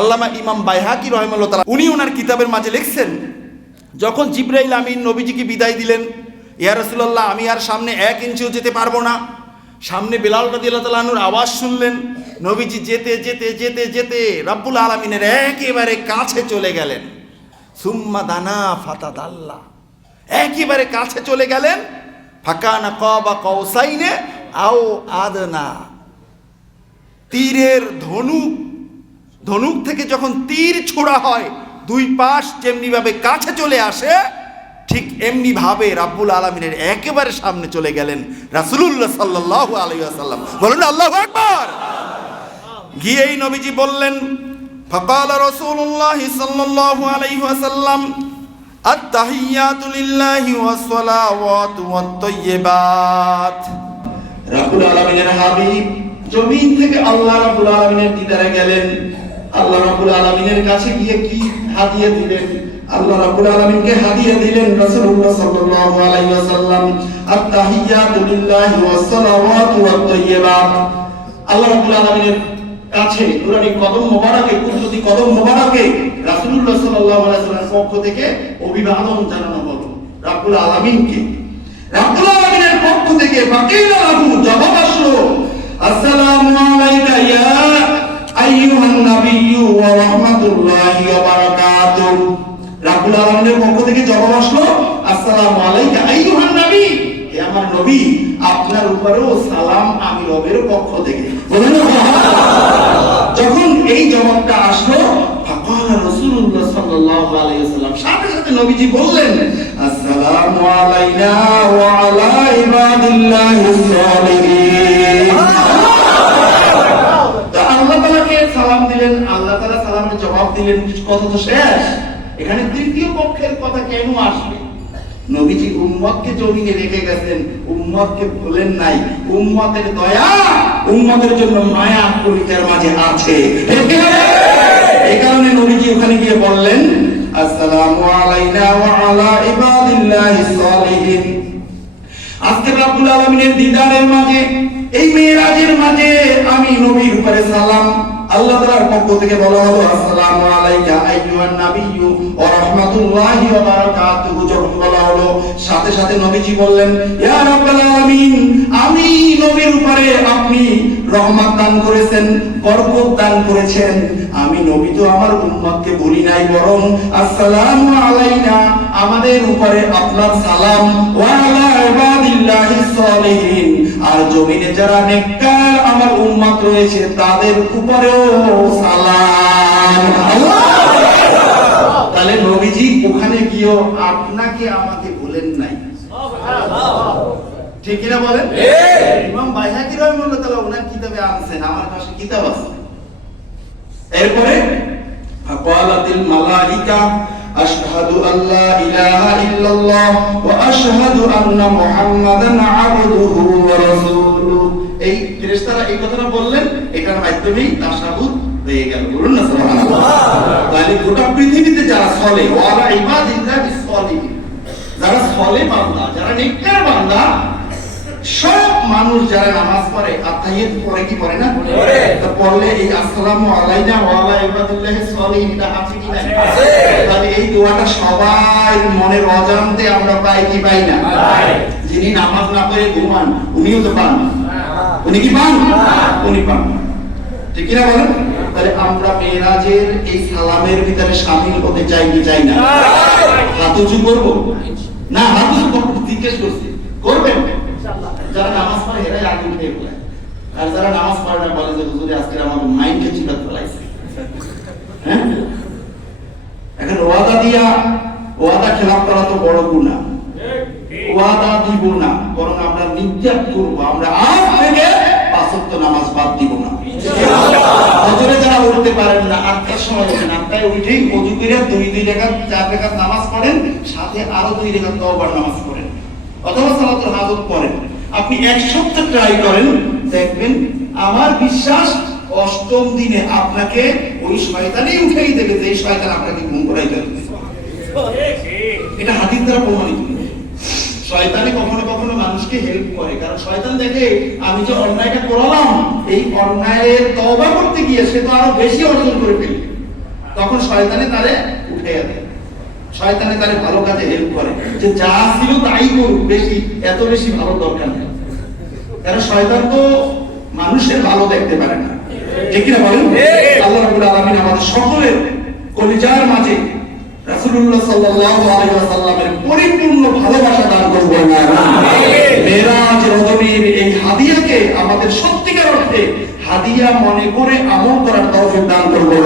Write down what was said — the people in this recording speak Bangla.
আল্লামা ইমাম বাইহাকি রাহিমাহুল্লাহ তাআলা উনি ওনার কিতাবের মাঝে লিখছেন, যখন জিবরাইল আমিন নবীজিকে বিদায় দিলেন, ইয়া রাসূলুল্লাহ আমি আর সামনে 1 ইঞ্চিও যেতে পারবো না। সামনে বেলাল রাদিয়াল্লাহু তাআলা আনহুর আওয়াজ শুনলেন, নবীজি যেতে যেতে যেতে যেতে রব্বুল আলামিনের একেবারে কাছে চলে গেলেন। সুম্মা দানা ফাতাদাল্লা, একেবারে কাছে চলে গেলেন। ফাকানা কাবা কাউসাইনে আও আদনা, তীরের ধনুক থেকে যখন তীর ছোড়া হয় দুই পাশ যেমনি ভাবে কাছে চলে আসে, ঠিক এমনি ভাবে রাব্বুল আলামিনের একেবারে সামনে চলে গেলেন রাসূলুল্লাহ সাল্লাল্লাহু আলাইহি ওয়াসাল্লাম। বলেন আল্লাহু আকবার। গিয়েই নবীজি বললেন, ফাকালা রাসূলুল্লাহ সাল্লাল্লাহু আলাইহি ওয়াসাল্লাম আত-তাহিয়াতু লিল্লাহি ওয়াস সালাওয়াতু ওয়াত তাইয়্যিবাত। রাব্বুল আলামিনের হাবিব জমিন থেকে আল্লাহ রাব্বুল আলামিনের দিদারে গেলেন। আল্লাহ রাব্বুল আলামিনের কাছে গিয়ে কি হাদিয়া দিলেন? আল্লাহ রাব্বুল আলামিনকে হাদিয়া দিলেন রাসূলুল্লাহ সাল্লাল্লাহু আলাইহি ওয়াসাল্লাম আত-তাহিয়াতু লিল্লাহি ওয়াস সালাওয়াতু ওয়াত তাইয়্যিবাত। আল্লাহ রাব্বুল আলামিনের কাছে নুরানি কদম মোবারকে, কুদরতি কদম মোবারকে রাসূলুল্লাহ সাল্লাল্লাহু আলাইহি ওয়াসাল্লামের পক্ষ থেকে অভিবাদন জানানো হলো রাব্বুল আলামিনকে। রাব্বুল আলামিনের পক্ষ থেকে ফাকিলা লাহু জবাব আসলো, আসসালামু আলাইকা ইয়া আইয়ুহান নাবিয়্যু ওয়া রাহমাতুল্লাহি ওয়া বারাকাতুহু। রাব্বুল আলামিনের পক্ষ থেকে জবাব আসলো, আসসালামু আলাইকা আইয়ুহান নবী, হে আমার নবী আপনার উপরেও সালাম আমি রবের পক্ষ থেকে। বলেন যখন এই জবাবটা আসলো, ফাকালা রাসূলুল্লাহ সাল্লাল্লাহু আলাইহি ওয়াসাল্লাম সাথে সাথে নবীজি বললেন, আসসালামু আলাইনা ওয়া আলা ইবাদিল্লাহিস সালিহিন। তো আল্লাহ তাআলাকে সালাম দিলেন, আল্লাহ তাআলা সালামের জবাব দিলেন, কথা তো শেষ। এখানে তৃতীয় পক্ষের কথা কেন আসবে? নবীজি উম্মতকে জমিনে রেখে গেছেন, উম্মতকে ভুলেন নাই। উম্মতের দয়া, উম্মতের জন্য মায়া কলিজার মাঝে আছে। এই কারণে নবীজি ওখানে গিয়ে বললেন, আসসালামু আলাইনা ওয়া আলা ইবাদিল্লাহিস সালিহিন। আজকে রাব্বুল আলামিনের দিদারের মাঝে, এই মেরাজের মাঝে আমি নবীর উপরে সালাম। আল্লাহ তাআলার পক্ষ থেকে বলা হলো, আসসালামু আলাইকা আইয়ুহান নাবিয়্যু ওয়া রাহমাতুল্লাহি ওয়া বারাকাতুহু। যখন বলা হলো, সাথে সাথে নবীজি বললেন, ইয়া রাব্বুল আলামিন, আমি নবীর উপরে আপনি রহমত দান করেছেন, বরকত দান করেছেন। আমি নবী তো আমার উম্মতকে ভুলি নাই, বরং আসসালামু আলাইনা, আমাদের উপরে আপনার সালাম, ওয়া আলা ইবাদিল্লাহিস সালিহিন, আর জমিনে যারা নেককার আমার উম্মত রয়েছে তাদের উপরেও সালাম। তাহলে নবীজি ওখানে গিয়ে আপনাকে আমাকে বলেন নাই, ঠিক কিনা বলেন? ইমাম বাইহাকি রাহিমাহুল্লাহ তাআলা ওনার কিতাবে আনছেন, আমার কাছে কিতাব আছে। এরপরে ফাকালাতিল মালাইকা আশহাদু আল্লা ইলাহা ইল্লাল্লাহ ওয়া আশহাদু আন্না মুহাম্মাদান আবদুহু ওয়া রাসূলুহু। এই ফেরেশতারা এই কথাটা বললেন, এটার মাধ্যমেই তাশাহুদ হয়ে গেল। বলুন না সুবহানাল্লাহ। তাহলে গোটা পৃথিবীতে যারা সলে, ওয়ালা ইবাদিল্লাহিস সালিহিন, যারা সলে বান্দা, যারা নেককার বান্দা, সব মানুষ যারা নামাজ পড়ে, আত্তাহিয়াত পড়ে কি পড়ে না? পড়ে। তো পড়লে এই আসসালামু আলাইনা ওয়া আলা ইবাদিল্লাহিস সালিহিন এটা আছে কি না? আছে। তাহলে এই দোয়াটা সবাই মনের অজান্তে আমরা পাই কি পাই না? পাই। যিনি নামাজ না পড়ে ঘুমান, উনিও তো পান। উনি কি পান? উনি পান। ঠিক কি না বলেন? তাহলে আমরা মেরাজের এই সালামের ভিতরে শামিল হতে চাই কি চাই না? হাত উঁচু করব না? হাত উঁচু করব, জিজ্ঞেস করছি, করবেন? যারা নামাজ পড়ে এরাই আগে উঠে বলে, আর যারা নামাজ পড়ে না বলে যে হুজুর আজকে আমার মাইন্ডকে চিন্তা ফেলাইছে। হ্যাঁ, এখন ওয়াদা দিয়া ওয়াদা খেলাপ করা তো বড় গুনাহ। ওয়াদা দিব না, বরং আমরা নিয়ত করব আমরা আজ থেকে 5 ওয়াক্ত নামাজ বাদ দিব না। ফজরে যারা উঠতে পারেন না, 8টার সময় উঠেন, 8টায় উঠেই ওযু করে 2 রাকাত 4 রাকাত নামাজ পড়েন, সাথে আরো 2 রাকাত তওবার নামাজ পড়েন, অথবা সালাতুল হাজত পড়েন। আপনি এক সপ্তাহ ট্রাই করেন, দেখবেন আমার বিশ্বাস 8ম দিনে আপনাকে ওই শয়তানই উঠেই দেবে যে শয়তান আপনাকে ঘুম করাইতে হবে। এটা হাদিস দ্বারা প্রমাণিত। শয়তানে কখনো কখনো মানুষকে হেল্প করে, কারণ শয়তান দেখে আমি যে অন্যায়টা করালাম, এই অন্যায়ের তওবা করতে গিয়ে সে তো আরো বেশি অর্জন করে ফেলবে। তখন শয়তানে তারে উঠাইয়া দেয়, শয়তানে তারে ভালো কাজে হেল্প করে, যে যা ছিল তাই করুক, বেশি এত বেশি ভালো দরকার নেই। কারণ শয়তান তো মানুষের ভালো দেখতে পারে না, ঠিক কিনা বলেন? আল্লাহ রাব্বুল আলামিন আমাদের সকলের কলিজার মাঝে রাসূলুল্লাহ সাল্লাল্লাহু আলাইহি ওয়াসাল্লামের পরিপূর্ণ ভালোবাসা দান করবেন। মেরাজ রজনীর এই হাদিয়াকে আমাদের সত্যিকার অর্থে হাদিয়া মনে করে আমল করার তৌফিক দান করবেন।